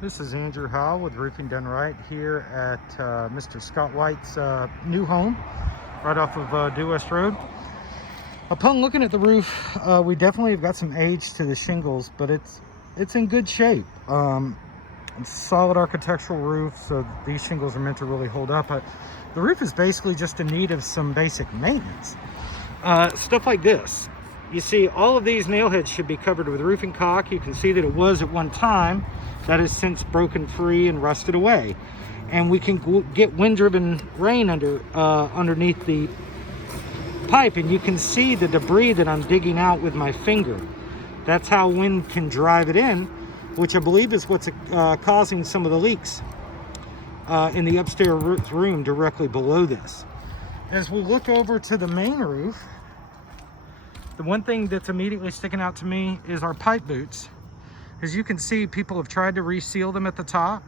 This is Andrew Howell with Roofing Done Right here at Mr. Scott White's new home right off of Due West Road. Upon looking at the roof, we definitely have got some age to the shingles, but it's in good shape. It's a solid architectural roof, so these shingles are meant to really hold up. The roof is basically just in need of some basic maintenance. Stuff like this. You see, all of these nail heads should be covered with roofing caulk. You can see that it was at one time. That has since broken free and rusted away. And we can get wind-driven rain underneath the pipe, and you can see the debris that I'm digging out with my finger. That's how wind can drive it in, which I believe is what's causing some of the leaks in the upstairs room directly below this. As we look over to the main roof, the one thing that's immediately sticking out to me is our pipe boots. As you can see, people have tried to reseal them at the top,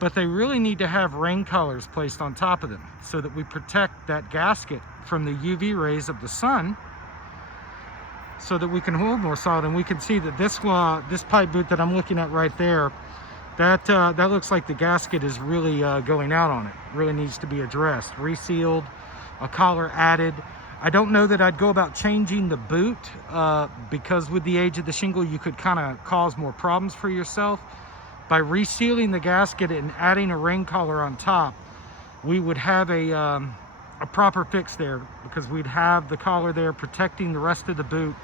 but they really need to have rain collars placed on top of them so that we protect that gasket from the UV rays of the sun, so that we can hold more solid. And we can see that this pipe boot that I'm looking at right there, that looks like the gasket is really going out on it. Really needs to be addressed, resealed, a collar added. I don't know that I'd go about changing the boot because with the age of the shingle, you could kind of cause more problems for yourself. By resealing the gasket and adding a rain collar on top, we would have a proper fix there, because we'd have the collar there protecting the rest of the boot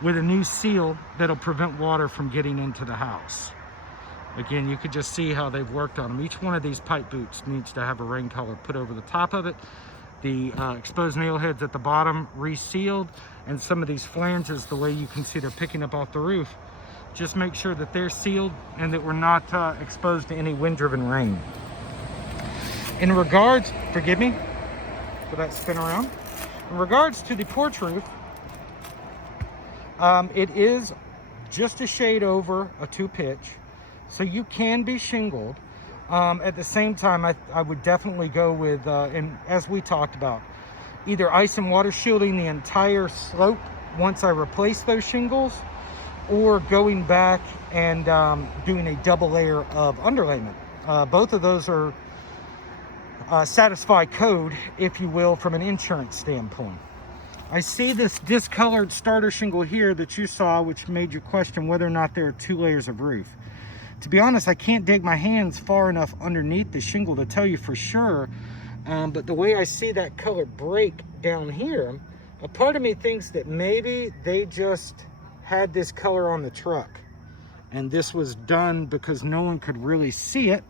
with a new seal that'll prevent water from getting into the house. Again, you could just see how they've worked on them. Each one of these pipe boots needs to have a rain collar put over the top of it. The exposed nail heads at the bottom resealed, and some of these flanges, the way you can see they're picking up off the roof, just make sure that they're sealed and that we're not exposed to any wind-driven rain. In regards, forgive me for that spin around. In regards to the porch roof, it is just a shade over a 2-pitch, so you can be shingled. At the same time, I would definitely go with, and as we talked about, either ice and water shielding the entire slope once I replace those shingles, or going back and doing a double layer of underlayment. Both of those are satisfy code, if you will, from an insurance standpoint. I see this discolored starter shingle here that you saw, which made you question whether or not there are 2 layers of roof. To be honest, I can't dig my hands far enough underneath the shingle to tell you for sure, but the way I see that color break down here, a part of me thinks that maybe they just had this color on the truck, and this was done because no one could really see it,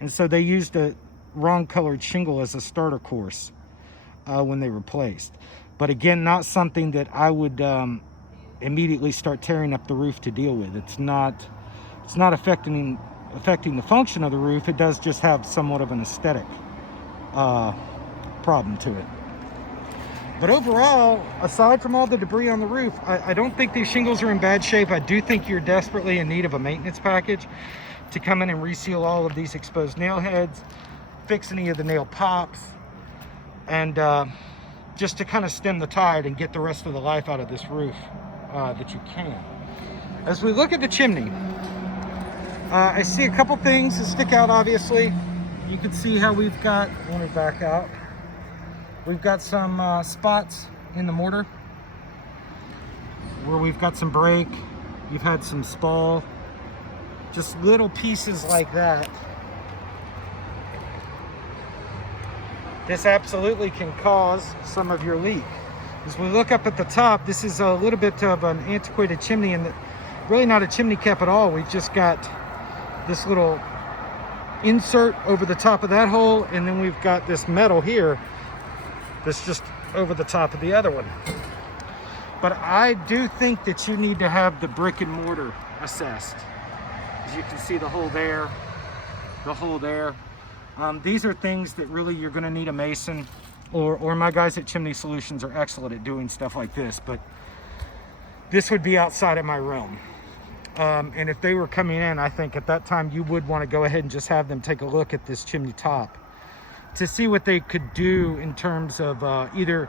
and so they used a wrong colored shingle as a starter course when they replaced. But again, not something that I would immediately start tearing up the roof to deal with. It's not affecting the function of the roof. It does just have somewhat of an aesthetic problem to it. But overall, aside from all the debris on the roof, I don't think these shingles are in bad shape. I do think you're desperately in need of a maintenance package to come in and reseal all of these exposed nail heads, fix any of the nail pops, and just to kind of stem the tide and get the rest of the life out of this roof that you can. As we look at the chimney, I see a couple things that stick out. Obviously, you can see how we've got, let me back out, we've got some spots in the mortar where we've got some break, you've had some spall, just little pieces like that. This absolutely can cause some of your leak. As we look up at the top, this is a little bit of an antiquated chimney, and really not a chimney cap at all. We've just got this little insert over the top of that hole, and then we've got this metal here that's just over the top of the other one. But I do think that you need to have the brick and mortar assessed. As you can see, the hole there, the hole there. These are things that really you're going to need a mason, or my guys at Chimney Solutions are excellent at doing stuff like this, but this would be outside of my realm. And if they were coming in, I think at that time you would want to go ahead and just have them take a look at this chimney top to see what they could do in terms of either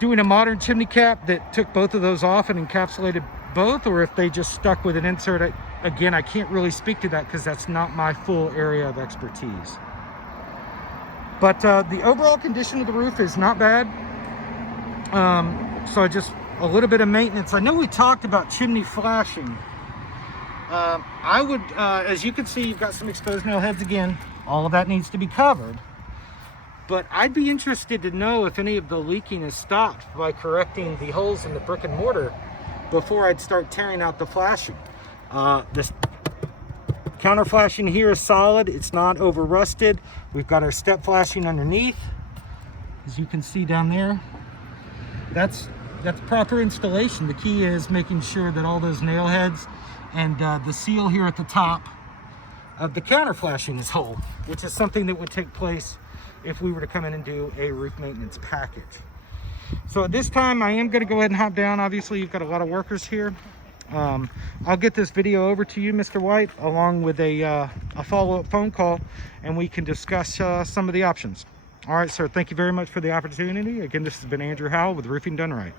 doing a modern chimney cap that took both of those off and encapsulated both, or if they just stuck with an insert. again, I can't really speak to that because that's not my full area of expertise. But the overall condition of the roof is not bad. So just a little bit of maintenance. I know we talked about chimney flashing. I would, as you can see, you've got some exposed nail heads again. All of that needs to be covered. But I'd be interested to know if any of the leaking is stopped by correcting the holes in the brick and mortar before I'd start tearing out the flashing. This counter flashing here is solid. It's not over rusted. We've got our step flashing underneath, as you can see down there. That's proper installation. The key is making sure that all those nail heads and the seal here at the top of the counter flashing is whole, which is something that would take place if we were to come in and do a roof maintenance package. So at this time, I am going to go ahead and hop down. Obviously, you've got a lot of workers here. I'll get this video over to you, Mr. White, along with a follow-up phone call, and we can discuss some of the options. All right, sir, thank you very much for the opportunity. Again, this has been Andrew Howell with Roofing Done Right.